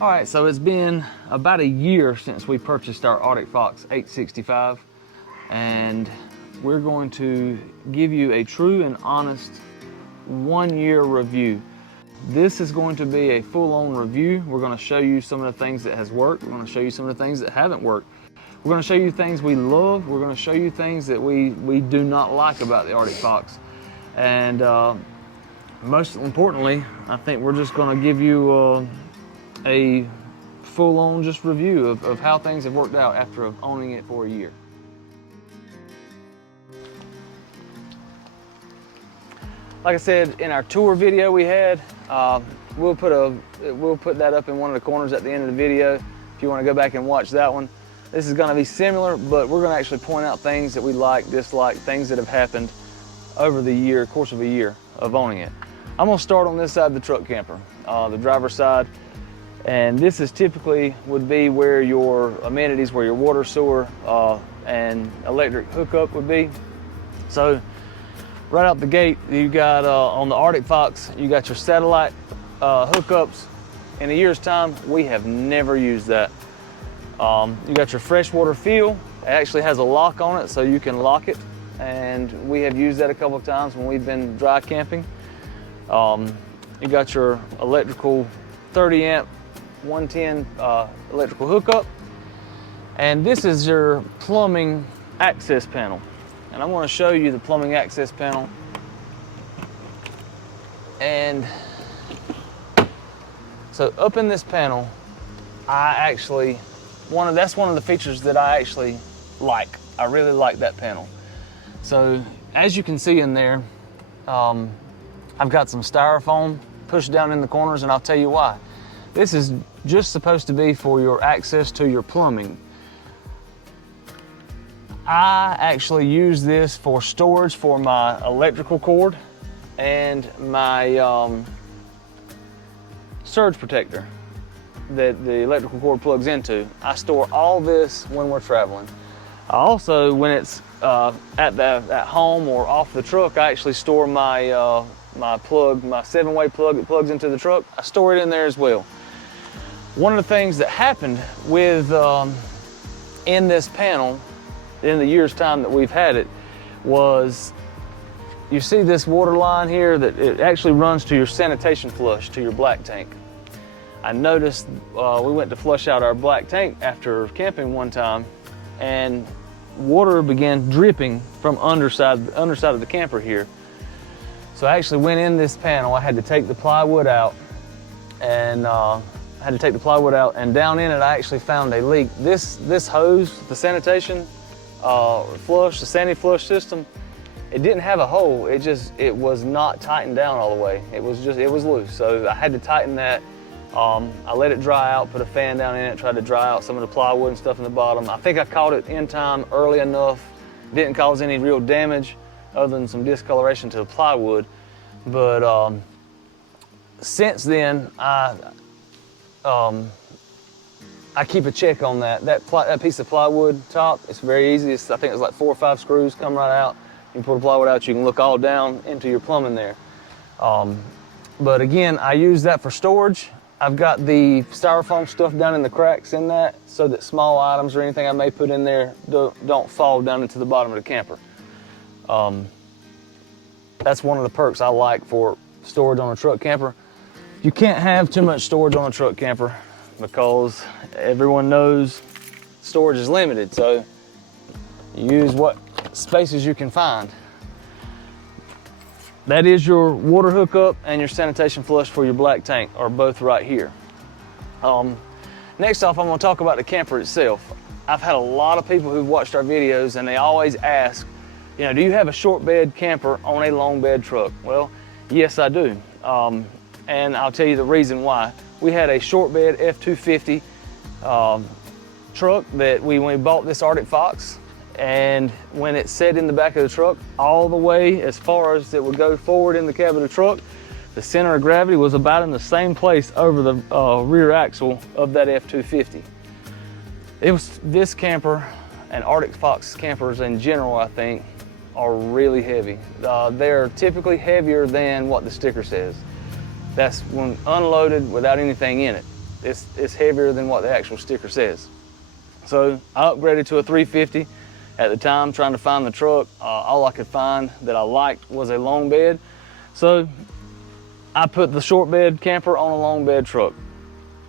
All right, so it's been about a year since we purchased our ArcticFox 865, and we're going to give you a true and honest 1 year review. This is going to be a full-on review. We're going to show you some of the things that has worked. We're going to show you some of the things that haven't worked. We're going to show you things we love. We're going to show you things that we do not like about the ArcticFox. And most importantly, I think we're just going to give you a full-on just review of how things have worked out after owning it for a year. Like I said, in our tour video we had, we'll put that up in one of the corners at the end of the video if you want to go back and watch that one. This is going to be similar, but we're going to actually point out things that we like, dislike, things that have happened over the course of a year of owning it. I'm going to start on this side of the truck camper, the driver's side. And this is typically would be where your amenities, where your water, sewer, and electric hookup would be. So right out the gate, you got on the ArcticFox, you got your satellite hookups. In a year's time, we have never used that. You got your freshwater fuel. It actually has a lock on it, so you can lock it. And we have used that a couple of times when we've been dry camping. You got your electrical 30 amp 110 electrical hookup, and this is your plumbing access panel, and I'm going to show you the plumbing access panel. And so up in this panel, that's one of the features that I actually like. I really like that panel. So as you can see in there, I've got some styrofoam pushed down in the corners, and I'll tell you why. This is just supposed to be for your access to your plumbing. I actually use this for storage for my electrical cord and my surge protector that the electrical cord plugs into. I store all this when we're traveling. I also, when it's at home or off the truck, I actually store my my 7-way plug that plugs into the truck. I store it in there as well. One of the things that happened with in this panel in the year's time that we've had it was, you see this water line here that it actually runs to your sanitation flush, to your black tank. I noticed we went to flush out our black tank after camping one time, and water began dripping from underside of the camper here. So I actually went in this panel. I had to take the plywood out, and down in it I actually found a leak. This hose, the sanitation flush, the Sani flush system, it didn't have a hole. It was not tightened down all the way. It was loose. So I had to tighten that. I let it dry out, put a fan down in it, tried to dry out some of the plywood and stuff in the bottom. I think I caught it in time, early enough. Didn't cause any real damage other than some discoloration to the plywood. But since then, I keep a check on that piece of plywood top. It's very easy. I think it's like 4 or 5 screws come right out. You can pull the plywood out, you can look all down into your plumbing there. But again, I use that for storage. I've got the styrofoam stuff down in the cracks in that so that small items or anything I may put in there don't fall down into the bottom of the camper. That's one of the perks I like for storage on a truck camper. You can't have too much storage on a truck camper because everyone knows storage is limited, so you use what spaces you can find. That is your water hookup and your sanitation flush for your black tank are both right here. Next off, I'm going to talk about the camper itself. I've had a lot of people who've watched our videos, and they always ask, do you have a short bed camper on a long bed truck? Well, yes, I do. And I'll tell you the reason why. We had a short bed F250 truck that when we bought this ArcticFox, and when it sat in the back of the truck, all the way as far as it would go forward in the cab of the truck, the center of gravity was about in the same place over the rear axle of that F250. This camper, and ArcticFox campers in general, I think, are really heavy. They're typically heavier than what the sticker says. That's when unloaded without anything in it. it's heavier than what the actual sticker says. So I upgraded to a 350 at the time, trying to find the truck. All I could find that I liked was a long bed. So I put the short bed camper on a long bed truck.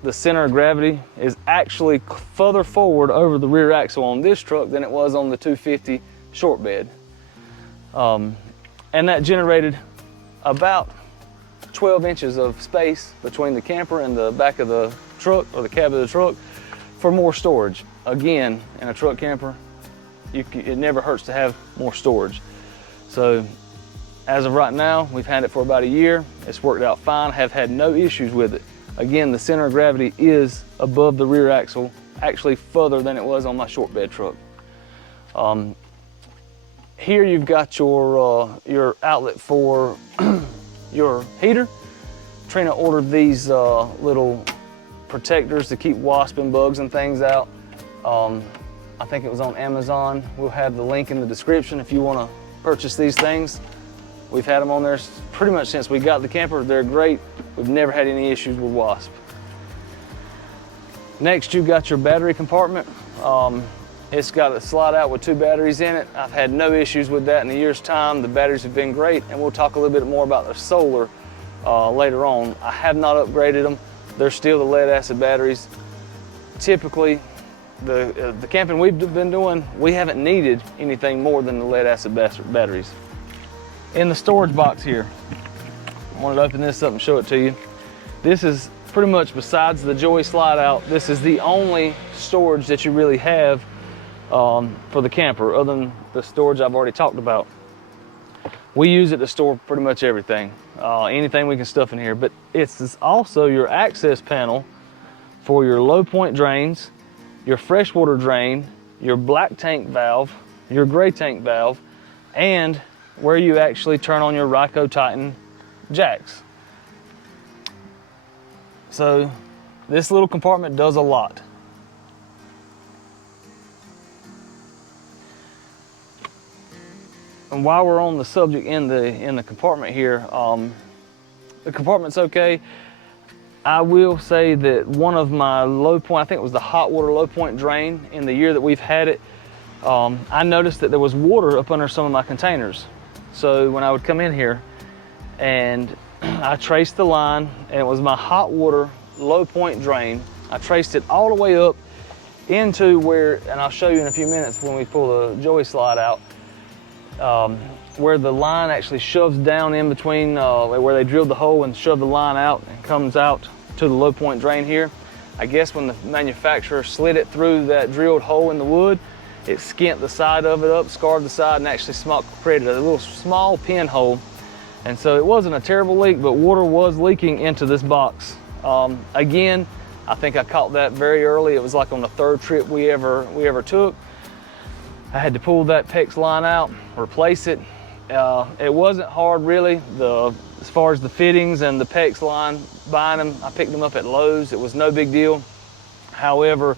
The center of gravity is actually further forward over the rear axle on this truck than it was on the 250 short bed. And that generated about 12 inches of space between the camper and the back of the truck, or the cab of the truck, for more storage. Again, in a truck camper, it never hurts to have more storage. So as of right now, we've had it for about a year. It's worked out fine, have had no issues with it. Again, the center of gravity is above the rear axle, actually further than it was on my short bed truck. Here you've got your outlet for your heater. Trina ordered these little protectors to keep wasp and bugs and things out. I think it was on Amazon. We'll have the link in the description if you want to purchase these things. We've had them on there pretty much since we got the camper. They're great. We've never had any issues with wasp. Next, you've got your battery compartment. It's got a slide out with 2 batteries in it. I've had no issues with that in a year's time. The batteries have been great, and we'll talk a little bit more about the solar later on. I have not upgraded them. They're still the lead acid batteries. Typically, the camping we've been doing, we haven't needed anything more than the lead acid batteries. In the storage box here, I wanted to open this up and show it to you. This is pretty much, besides the Joey slide out, this is the only storage that you really have for the camper, other than the storage I've already talked about. We use it to store pretty much everything, anything we can stuff in here, but it's also your access panel for your low point drains, your freshwater drain, your black tank valve, your gray tank valve, and where you actually turn on your Ryco Titan jacks. So this little compartment does a lot. And while we're on the subject in the compartment here, the compartment's okay. I will say that one of my low point, I think it was the hot water low point drain in the year that we've had it, I noticed that there was water up under some of my containers. So when I would come in here and I traced the line, and it was my hot water low point drain, I traced it all the way up into where, and I'll show you in a few minutes when we pull the Joey slide out, where the line actually shoves down in between, where they drilled the hole and shoved the line out and comes out to the low point drain here. I guess when the manufacturer slid it through that drilled hole in the wood, it skint the side of it up, scarred the side, and actually created a little small pinhole. And so it wasn't a terrible leak, but water was leaking into this box. Again, I think I caught that very early. It was like on the 3rd trip we ever took. I had to pull that PEX line out, replace it. It wasn't hard really. As far as the fittings and the PEX line, buying them, I picked them up at Lowe's. It was no big deal. However,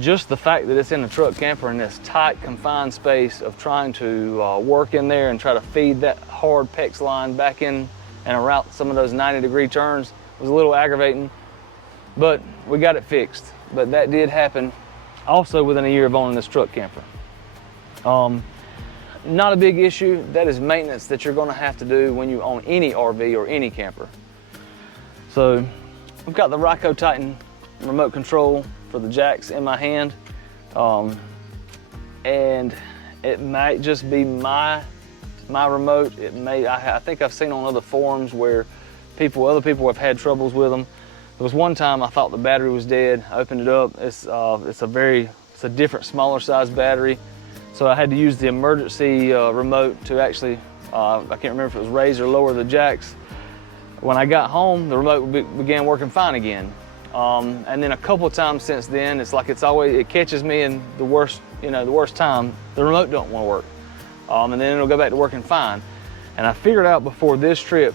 just the fact that it's in a truck camper in this tight, confined space of trying to work in there and try to feed that hard PEX line back in and around some of those 90-degree turns was a little aggravating, but we got it fixed. But that did happen also within a year of owning this truck camper. Not a big issue. That is maintenance that you're gonna have to do when you own any RV or any camper. So I've got the Ryco Titan remote control for the jacks in my hand, and it might just be my remote. It may, I think I've seen on other forums where other people have had troubles with them. There was one time I thought the battery was dead. I opened it up. It's a different, smaller size battery, so I had to use the emergency remote to actually, I can't remember if it was raise or lower the jacks. When I got home, the remote began working fine again. And then a couple of times since then, it's like it catches me in the worst time. The remote don't want to work, and then it'll go back to working fine. And I figured out before this trip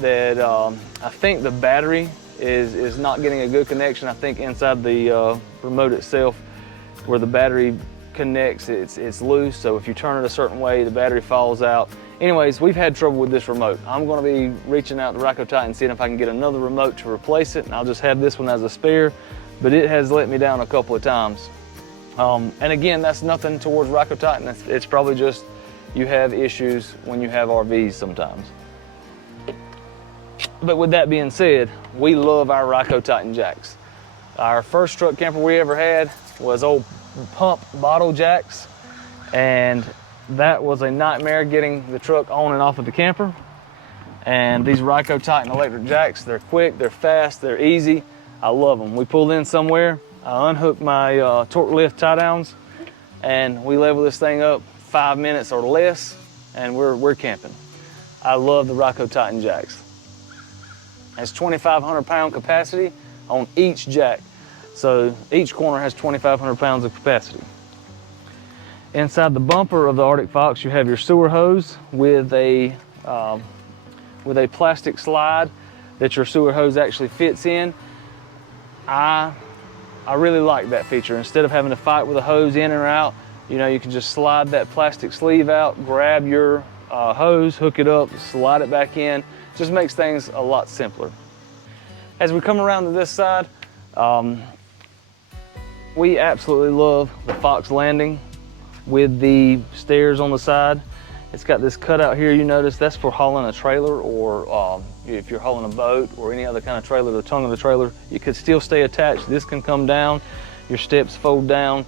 that I think the battery is not getting a good connection. I think inside the remote itself, where the battery connects, it's loose, so if you turn it a certain way, the battery falls out. Anyways, we've had trouble with this remote. I'm gonna be reaching out to Rakuten, seeing if I can get another remote to replace it, and I'll just have this one as a spare, but it has let me down a couple of times. And again, that's nothing towards Rakuten, it's probably just you have issues when you have RVs sometimes. But with that being said, we love our Rakuten jacks. Our first truck camper we ever had was old pump bottle jacks, and that was a nightmare getting the truck on and off of the camper. And these Rakuten electric jacks, they're quick, they're fast, they're easy. I love them. We pulled in somewhere, I unhooked my torque lift tie downs, and we level this thing up 5 minutes or less, and we're camping. I love the Rakuten jacks. It's 2,500 pound capacity on each jack. So each corner has 2,500 pounds of capacity. Inside the bumper of the Arctic Fox, you have your sewer hose with a plastic slide that your sewer hose actually fits in. I really like that feature. Instead of having to fight with a hose in or out, you know, you can just slide that plastic sleeve out, grab your hose, hook it up, slide it back in. Just makes things a lot simpler. As we come around to this side, we absolutely love the Fox landing with the stairs on the side. It's got this cutout here, you notice that's for hauling a trailer, or if you're hauling a boat or any other kind of trailer, the tongue of the trailer, you could still stay attached. This can come down, your steps fold down,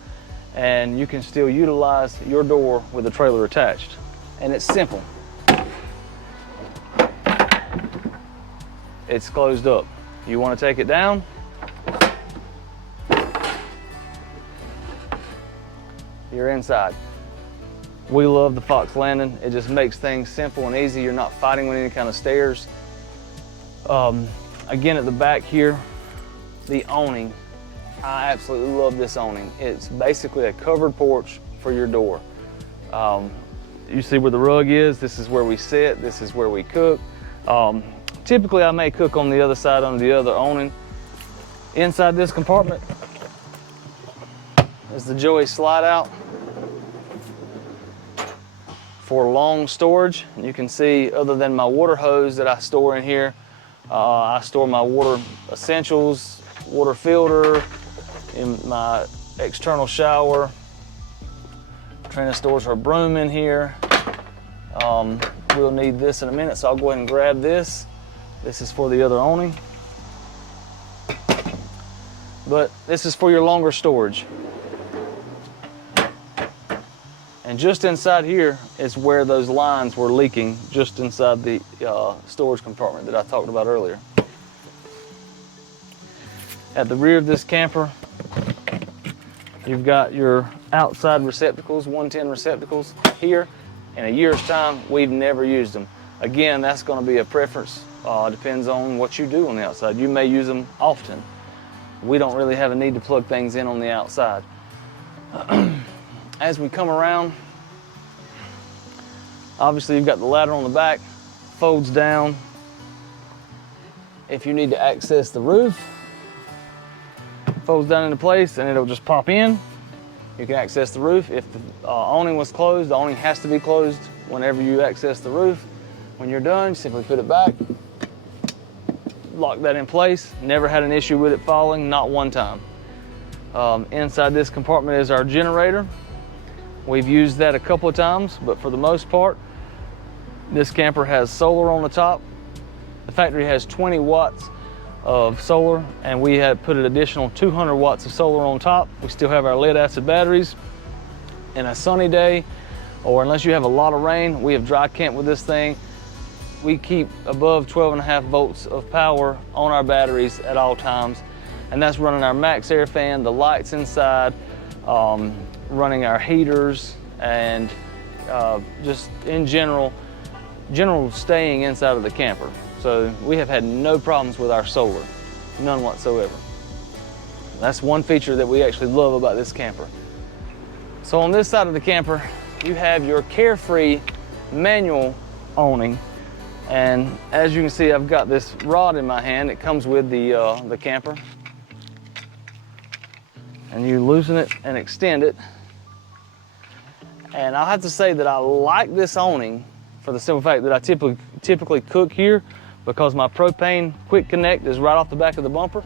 and you can still utilize your door with the trailer attached. And it's simple. It's closed up. You want to take it down, you're inside. We love the Fox landing. It just makes things simple and easy. You're not fighting with any kind of stairs. Again, at the back here, the awning. I absolutely love this awning. It's basically a covered porch for your door. You see where the rug is? This is where we sit. This is where we cook. Typically, I may cook on the other side under the other awning. Inside this compartment is the Joey slide out for long storage. And you can see, other than my water hose that I store in here, I store my water essentials, water filter, in my external shower. Trina stores her broom in here. We'll need this in a minute, so I'll go ahead and grab this. This is for the other awning. But this is for your longer storage. And just inside here is where those lines were leaking, just inside the storage compartment that I talked about earlier. At the rear of this camper, you've got your outside receptacles, 110 receptacles here. In a year's time, we've never used them. Again, that's going to be a preference. Depends on what you do on the outside. You may use them often. We don't really have a need to plug things in on the outside. As we come around, obviously you've got the ladder on the back, folds down. If you need to access the roof, folds down into place and it'll just pop in. You can access the roof. If the awning was closed, the awning has to be closed whenever you access the roof. When you're done, simply put it back, lock that in place. Never had an issue with it falling, not one time. Inside this compartment is our generator. We've used that a couple of times, but for the most part, this camper has solar on the top. The factory has 20 watts of solar, and we have put an additional 200 watts of solar on top. We still have our lead acid batteries. In a sunny day, or unless you have a lot of rain, we have dry camped with this thing. We keep above 12.5 volts of power on our batteries at all times, and that's running our max air fan, the lights inside, running our heaters, and just in general staying inside of the camper. So we have had no problems with our solar, none whatsoever. That's one feature that we actually love about this camper. So on this side of the camper, you have your Carefree manual awning. And as you can see, I've got this rod in my hand. It comes with the camper. And you loosen it and extend it. And I'll have to say that I like this awning for the simple fact that I typically cook here because my propane quick connect is right off the back of the bumper.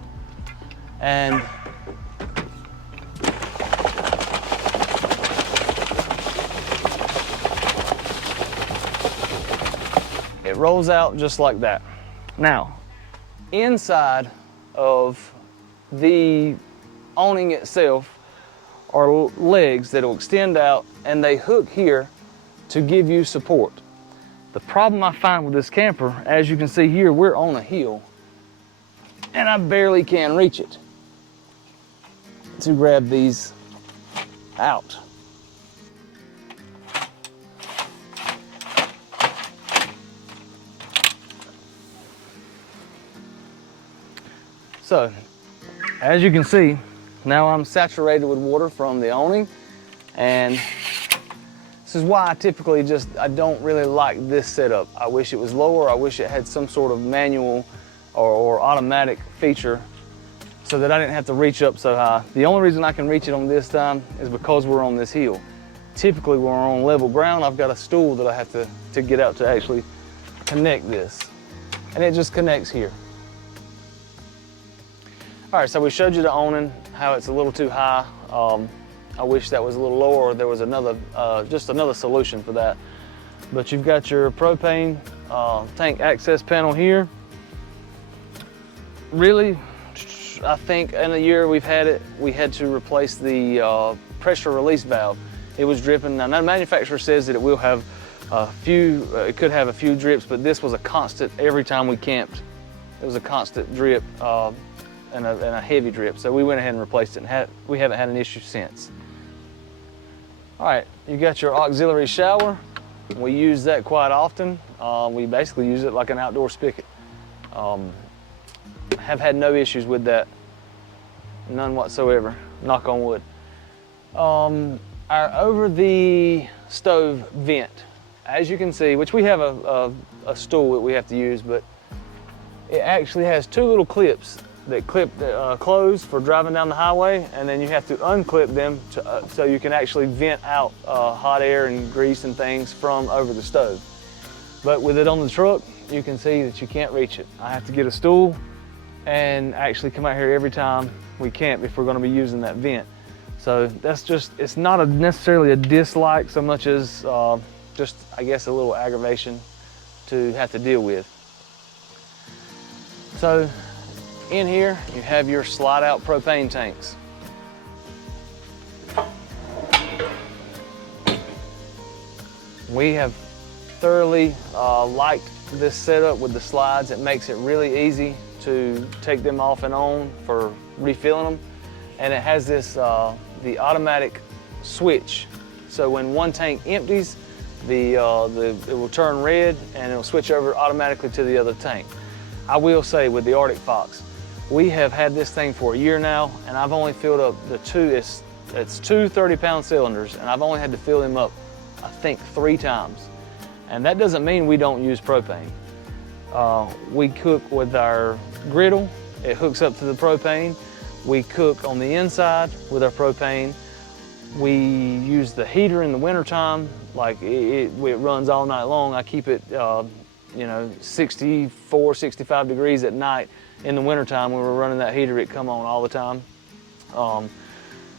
And it rolls out just like that. Now, inside of the awning itself are legs that will extend out and they hook here to give you support. The problem I find with this camper, as you can see here, we're on a hill and I barely can reach it to grab these out. So, as you can see, now I'm saturated with water from the awning, and this is why I typically I don't really like this setup. I wish it was lower. I wish it had some sort of manual or automatic feature so that I didn't have to reach up so high. The only reason I can reach it on this time is because we're on this hill. Typically, when we're on level ground, I've got a stool that I have to get out to actually connect this, and it just connects here. All right, so we showed you the awning, how it's a little too high. I wish that was a little lower, or there was just another solution for that. But you've got your propane tank access panel here. Really, I think in a year we had to replace the pressure release valve. It was dripping. Now the manufacturer says that it will have it could have a few drips, but this was a constant every time we camped. It was a constant drip. And a heavy drip, so we went ahead and replaced it, and we haven't had an issue since. All right, you got your auxiliary shower. We use that quite often. We basically use it like an outdoor spigot. Have had no issues with that, none whatsoever, knock on wood. Our over the stove vent, as you can see, which we have a stool that we have to use, but it actually has two little clips that clip close for driving down the highway, and then you have to unclip them so you can actually vent out hot air and grease and things from over the stove. But with it on the truck, you can see that you can't reach it. I have to get a stool and actually come out here every time we camp if we're going to be using that vent. So that's just, it's not necessarily a dislike so much as just, I guess, a little aggravation to have to deal with. So in here, you have your slide out propane tanks. We have thoroughly liked this setup with the slides. It makes it really easy to take them off and on for refilling them. And it has this, the automatic switch. So when one tank empties, it will turn red and it'll switch over automatically to the other tank. I will say with the Arctic Fox, we have had this thing for a year now, and I've only filled up it's two 30-pound cylinders, and I've only had to fill them up, I think, 3 times. And that doesn't mean we don't use propane. We cook with our griddle. It hooks up to the propane. We cook on the inside with our propane. We use the heater in the wintertime. Like it runs all night long. I keep it, 64, 65 degrees at night. In the wintertime, when we're running that heater, it come on all the time.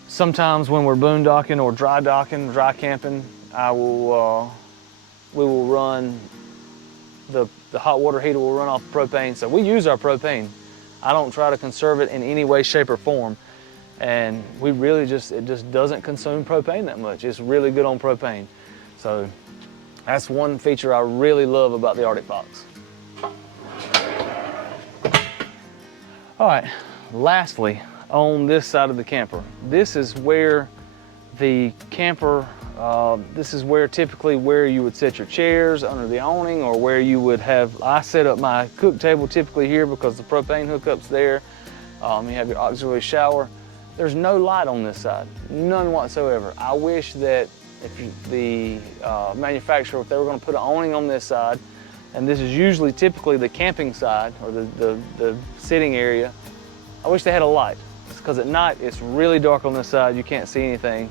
Sometimes when we're boondocking or dry camping, we will run, the hot water heater will run off propane. So we use our propane. I don't try to conserve it in any way, shape, or form. And we really it just doesn't consume propane that much. It's really good on propane. So that's one feature I really love about the Arctic Fox. All right, lastly, on this side of the camper, this is where the camper, this is where typically where you would set your chairs under the awning, or where you would have, I set up my cook table typically here because the propane hookup's there. You have your auxiliary shower. There's no light on this side, none whatsoever. I wish that if the manufacturer, if they were gonna put an awning on this side, and this is usually typically the camping side or the sitting area, I wish they had a light, because at night it's really dark on this side, you can't see anything.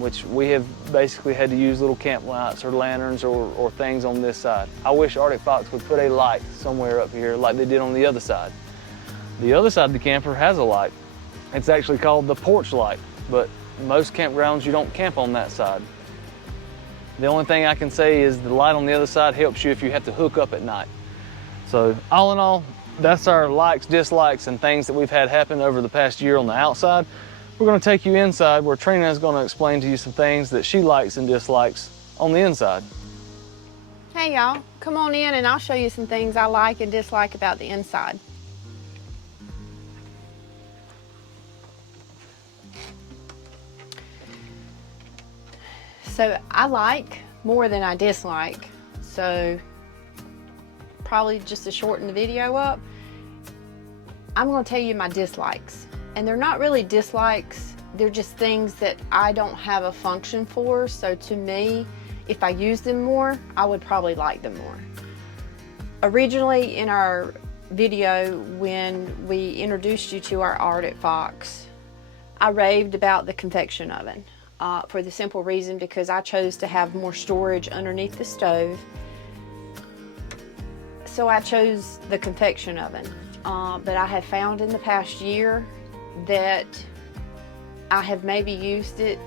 which we have basically had to use little camp lights or lanterns or things on this side. I wish Arctic Fox would put a light somewhere up here like they did on the other side. The other side of the camper has a light. It's actually called the porch light, but most campgrounds you don't camp on that side. The only thing I can say is the light on the other side helps you if you have to hook up at night. So all in all, that's our likes, dislikes, and things that we've had happen over the past year on the outside. We're going to take you inside where Trina is going to explain to you some things that she likes and dislikes on the inside. Hey y'all, come on in and I'll show you some things I like and dislike about the inside. So I like more than I dislike, so probably just to shorten the video up, I'm going to tell you my dislikes. And they're not really dislikes, they're just things that I don't have a function for, so to me, if I use them more, I would probably like them more. Originally in our video when we introduced you to our Arctic Fox, I raved about the convection oven. For the simple reason because I chose to have more storage underneath the stove. So I chose the convection oven. But I have found in the past year that I have maybe used it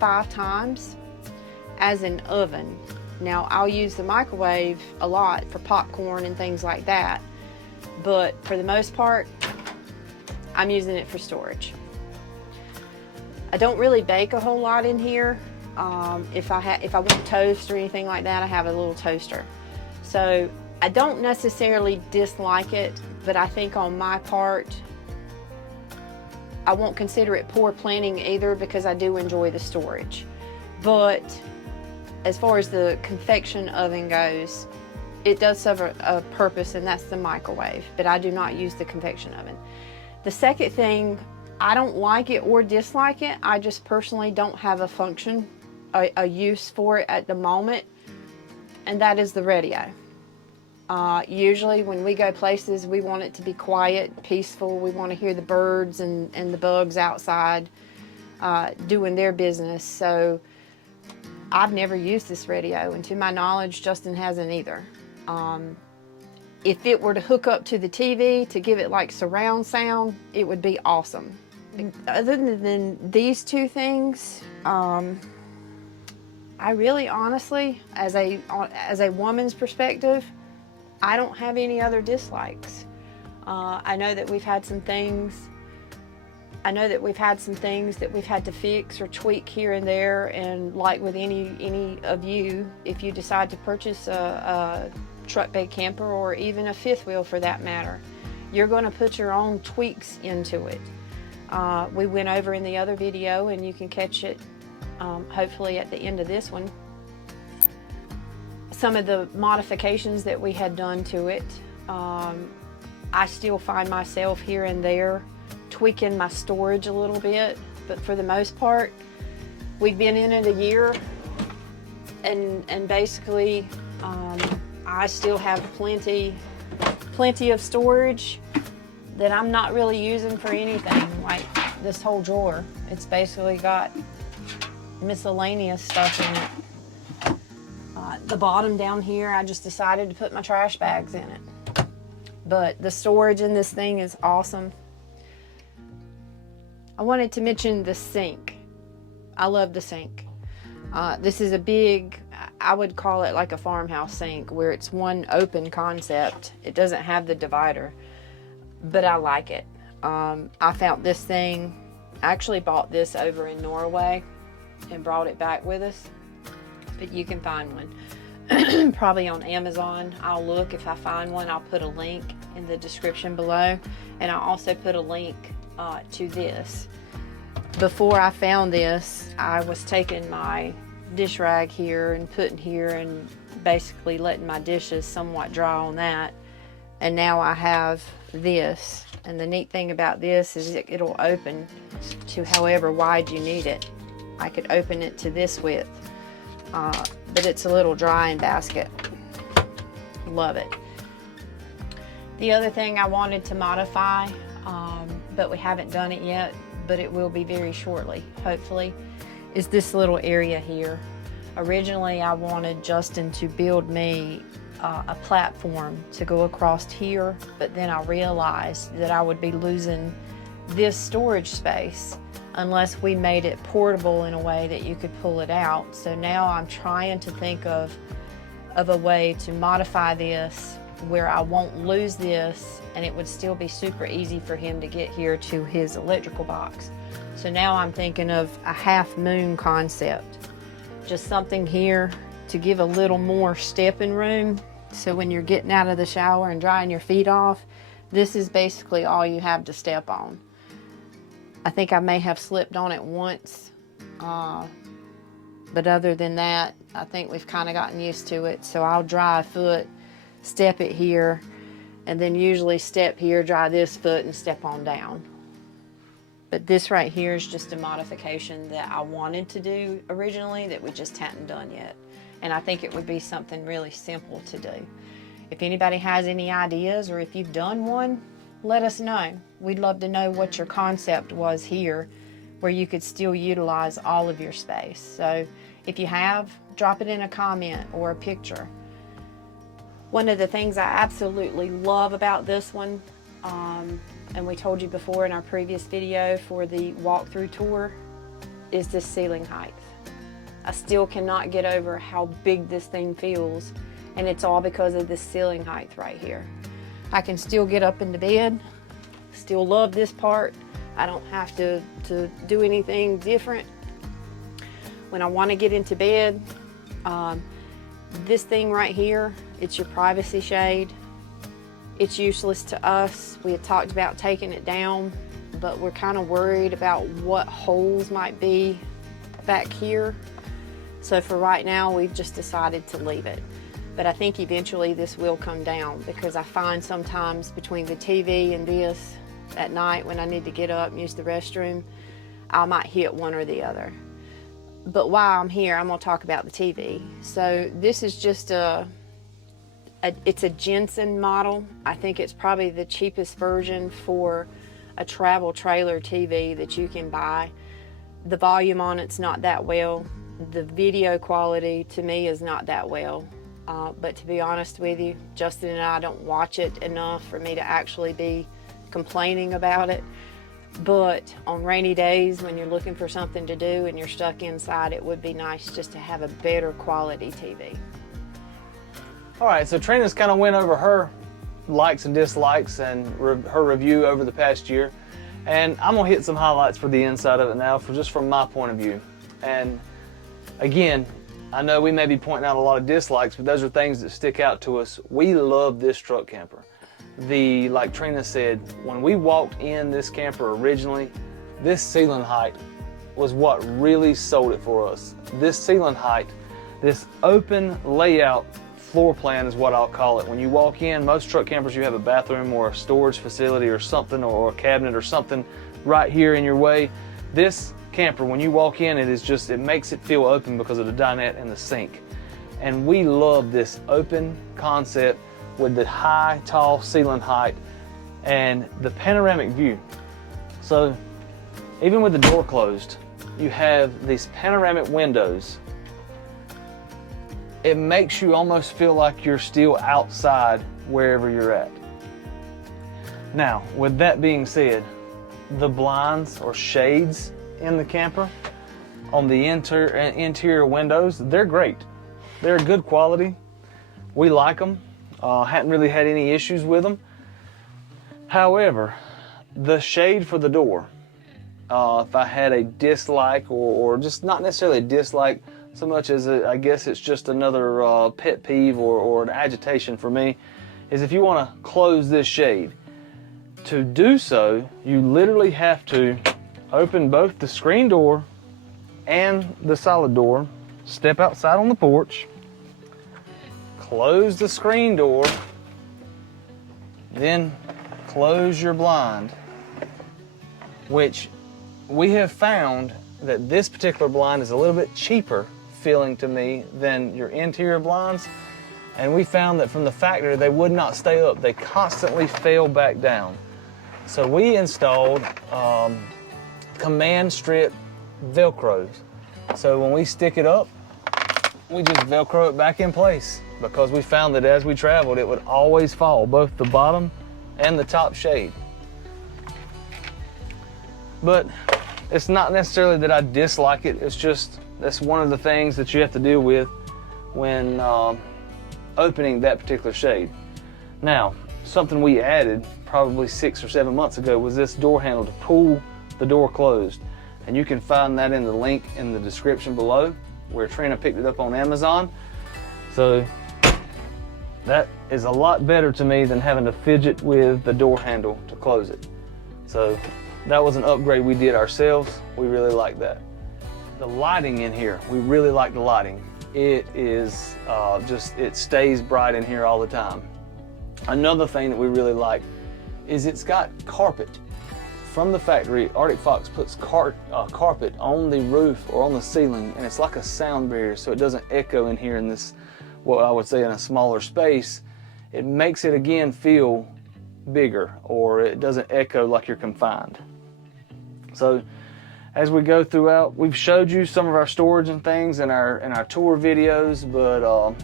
5 times as an oven. Now I'll use the microwave a lot for popcorn and things like that. But for the most part, I'm using it for storage. I don't really bake a whole lot in here. If I want toast or anything like that, I have a little toaster. So I don't necessarily dislike it, but I think on my part, I won't consider it poor planning either because I do enjoy the storage. But as far as the convection oven goes, it does serve a purpose, and that's the microwave, but I do not use the convection oven. The second thing, I don't like it or dislike it. I just personally don't have a function, a use for it at the moment, and that is the radio. Usually when we go places, we want it to be quiet, peaceful. We want to hear the birds and the bugs outside doing their business. So I've never used this radio, and to my knowledge, Justin hasn't either. If it were to hook up to the TV to give it like surround sound, it would be awesome. Other than these two things, I really honestly, as a woman's perspective, I don't have any other dislikes. I know that we've had some things that we've had to fix or tweak here and there, and like with any of you, if you decide to purchase a truck bed camper or even a fifth wheel for that matter, you're going to put your own tweaks into it. We went over in the other video, and you can catch it hopefully at the end of this one, some of the modifications that we had done to it. I still find myself here and there tweaking my storage a little bit, but for the most part, we've been in it a year, and basically I still have plenty of storage that I'm not really using for anything. Like this whole drawer, it's basically got miscellaneous stuff in it. The bottom down here, I just decided to put my trash bags in it. But the storage in this thing is awesome. I wanted to mention the sink. I love the sink. This is a big, I would call it like a farmhouse sink, where it's one open concept. It doesn't have the divider, but I like it. I found this thing, I actually bought this over in Norway and brought it back with us, but you can find one probably on Amazon. I'll look. If I find one, I'll put a link in the description below, and I'll also put a link to this. Before I found this, I was taking my dish rag here and putting here and basically letting my dishes somewhat dry on that, and now I have this. And the neat thing about this is it'll open to however wide you need it. I could open it to this width, but it's a little drying basket. Love it. The other thing I wanted to but we haven't done it yet, but it will be very shortly, hopefully, is this little area here. Originally, I wanted Justin to build me a platform to go across here, but then I realized that I would be losing this storage space unless we made it portable in a way that you could pull it out. So now I'm trying to think of a way to modify this where I won't lose this and it would still be super easy for him to get here to his electrical box. So now I'm thinking of a half moon concept. Just something here to give a little more stepping room. So when you're getting out of the shower and drying your feet off, this is basically all you have to step on. I think I may have slipped on it once, but other than that, I think we've kind of gotten used to it. So I'll dry a foot, step it here, and then usually step here, dry this foot, and step on down. But this right here is just a modification that I wanted to do originally that we just hadn't done yet. And I think it would be something really simple to do. If anybody has any ideas or if you've done one, let us know. We'd love to know what your concept was here where you could still utilize all of your space. So if you have, drop it in a comment or a picture. One of the things I absolutely love about this one, and we told you before in our previous video for the walkthrough tour, is this ceiling height. I still cannot get over how big this thing feels, and it's all because of this ceiling height right here. I can still get up into bed, still love this part. I don't have to do anything different. When I want to get into bed, this thing right here, it's your privacy shade. It's useless to us. We had talked about taking it down, but we're kind of worried about what holes might be back here. So for right now, we've just decided to leave it. But I think eventually this will come down because I find sometimes between the TV and this at night when I need to get up and use the restroom, I might hit one or the other. But while I'm here, I'm gonna talk about the TV. So this is just it's a Jensen model. I think it's probably the cheapest version for a travel trailer TV that you can buy. The volume on it's not that well. The video quality to me is not that well. But to be honest with you, Justin and I don't watch it enough for me to actually be complaining about it. But on rainy days when you're looking for something to do and you're stuck inside, it would be nice just to have a better quality TV. All right, so Trina's kind of went over her likes and dislikes and her review over the past year. And I'm gonna hit some highlights for the inside of it now, just from my point of view. And again, I know we may be pointing out a lot of dislikes, but those are things that stick out to us. We love this truck camper. Like Trina said, when we walked in this camper originally, this ceiling height was what really sold it for us. This ceiling height, this open layout floor plan is what I'll call it. When you walk in, most truck campers, you have a bathroom or a storage facility or something, or a cabinet or something right here in your way. This camper, when you walk in, it makes it feel open because of the dinette and the sink. And we love this open concept with the high, tall ceiling height and the panoramic view. So even with the door closed, you have these panoramic windows. It makes you almost feel like you're still outside wherever you're at. Now, with that being said, the blinds or shades in the camper on the interior windows, they're great. They're good quality. We like them. Hadn't really had any issues with them. However, the shade for the door, if I had a dislike or just not necessarily a dislike so much as I guess it's just another pet peeve or an agitation for me, is if you want to close this shade. To do so, you literally have to open both the screen door and the solid door, step outside on the porch, close the screen door, then close your blind, which we have found that this particular blind is a little bit cheaper feeling to me than your interior blinds. And we found that from the factory, they would not stay up. They constantly fell back down. So we installed command strip Velcros. So when we stick it up, we just Velcro it back in place because we found that as we traveled, it would always fall, both the bottom and the top shade. But it's not necessarily that I dislike it, it's just that's one of the things that you have to deal with when opening that particular shade. Now, something we added probably 6 or 7 months ago was this door handle to pull the door closed. And you can find that in the link in the description below where Trina picked it up on Amazon. So that is a lot better to me than having to fidget with the door handle to close it. So that was an upgrade we did ourselves. We really like that. The lighting in here, we really like the lighting. It is it stays bright in here all the time. Another thing that we really like is it's got carpet. From the factory, Arctic Fox puts carpet on the roof or on the ceiling, and it's like a sound barrier so it doesn't echo in here in this, what I would say, in a smaller space. It makes it again feel bigger, or it doesn't echo like you're confined. So as we go throughout, we've showed you some of our storage and things in our tour videos, but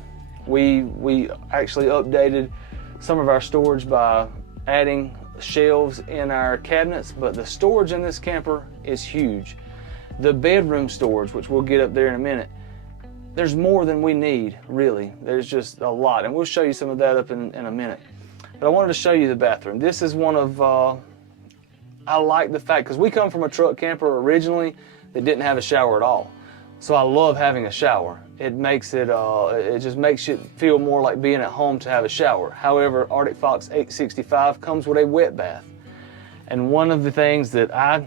we actually updated some of our storage by adding shelves in our cabinets. But the storage in this camper is huge. The bedroom storage, which we'll get up there in a minute, there's more than we need, really. There's just a lot, and we'll show you some of that up in a minute. But I wanted to show you the bathroom. This is one of, I like the fact, because we come from a truck camper originally that didn't have a shower at all. So I love having a shower. It makes it, it just makes it feel more like being at home to have a shower. However, Arctic Fox 865 comes with a wet bath. And one of the things that I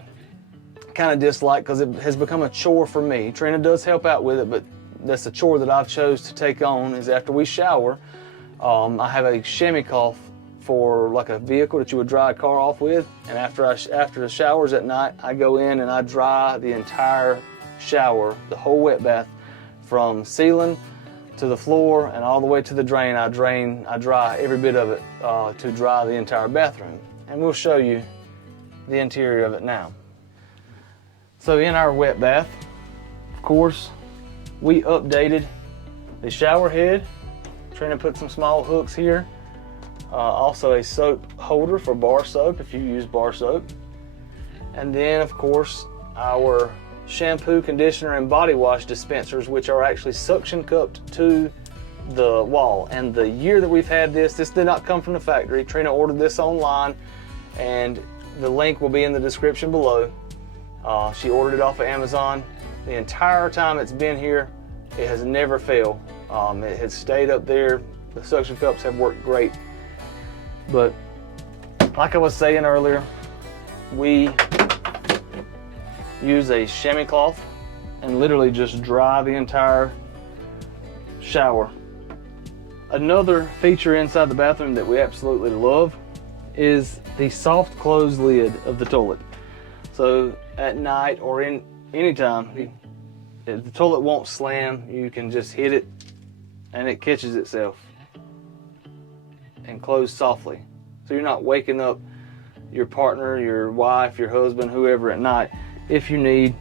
kind of dislike, because it has become a chore for me, Trina does help out with it, but that's a chore that I've chose to take on, is after we shower, I have a chamois cloth for like a vehicle that you would dry a car off with. And after the showers at night, I go in and I dry the entire shower, the whole wet bath, from ceiling to the floor and all the way to the drain. I dry every bit of it to dry the entire bathroom. And we'll show you the interior of it now. So in our wet bath, of course, we updated the shower head. Trina put some small hooks here. Also a soap holder for bar soap if you use bar soap. And then of course our shampoo, conditioner, and body wash dispensers, which are actually suction cupped to the wall. And the year that we've had this did not come from the factory. Trina ordered this online, and the link will be in the description below. She ordered it off of Amazon. The entire time it's been here, it has never failed. It has stayed up there. The suction cups have worked great. But like I was saying earlier, we use a chamois cloth and literally just dry the entire shower. Another feature inside the bathroom that we absolutely love is the soft close lid of the toilet. So at night or in any time, the toilet won't slam. You can just hit it and it catches itself and close softly. So you're not waking up your partner, your wife, your husband, whoever at night if you need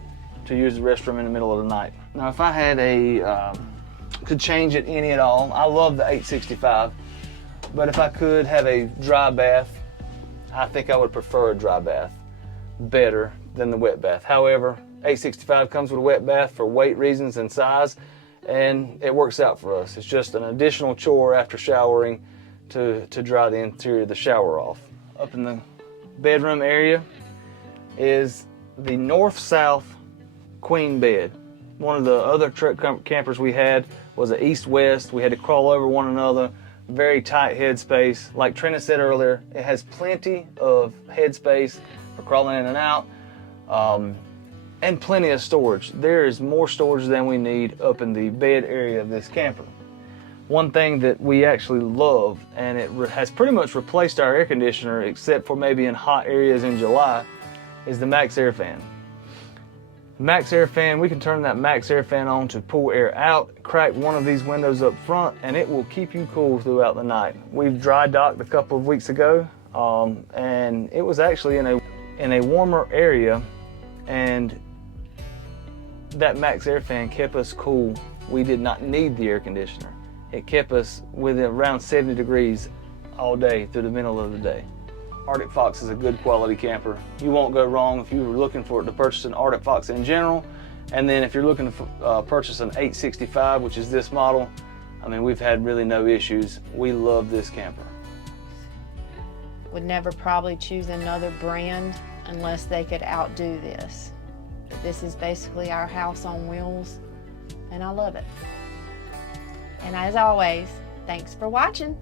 to use the restroom in the middle of the night. Now if I had could change it any at all, I love the 865, but if I could have a dry bath, I think I would prefer a dry bath better than the wet bath. However, 865 comes with a wet bath for weight reasons and size, and it works out for us. It's just an additional chore after showering to dry the interior of the shower off. Up in the bedroom area is the north-south queen bed. One of the other truck campers we had was an east-west. We had to crawl over one another, very tight headspace. Like Trina said earlier, it has plenty of headspace for crawling in and out, and plenty of storage. There is more storage than we need up in the bed area of this camper. One thing that we actually love, and it has pretty much replaced our air conditioner except for maybe in hot areas in July, is the Max Air Fan. Max Air Fan, we can turn that Max Air Fan on to pull air out, crack one of these windows up front, and it will keep you cool throughout the night. We've dry docked a couple of weeks ago, and it was actually in a warmer area, and that max air fan kept us cool. We did not need the air conditioner. It kept us within around 70 degrees all day through the middle of the day. Arctic Fox is a good quality camper. You won't go wrong if you were looking to purchase an Arctic Fox in general. And then if you're looking to purchase an 865, which is this model, I mean, we've had really no issues. We love this camper. Would never probably choose another brand unless they could outdo this. This is basically our house on wheels, and I love it. And as always, thanks for watching.